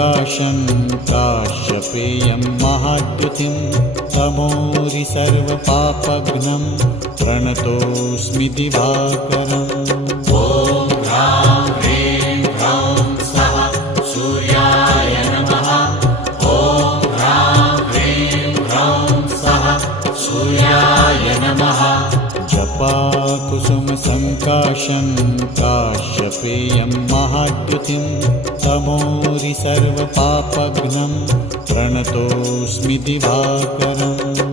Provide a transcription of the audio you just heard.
सङ्काशं काश्यपेयं महाद्युतिं तमोरि सर्वपापघ्नं प्रणतोऽस्मि दिवाकरम्। ॐ ह्रां ह्रीं ह्रौं स्वः सूर्याय नमः। ॐ ह्रां ह्रीं ह्रौं स्वः सूर्याय नमः। जपाकुसुमसङ्काशं काश्यपेयं महाद्युतिं तमोरि सर्वपापघ्नं प्रणतोऽस्मि दिवाकरम्।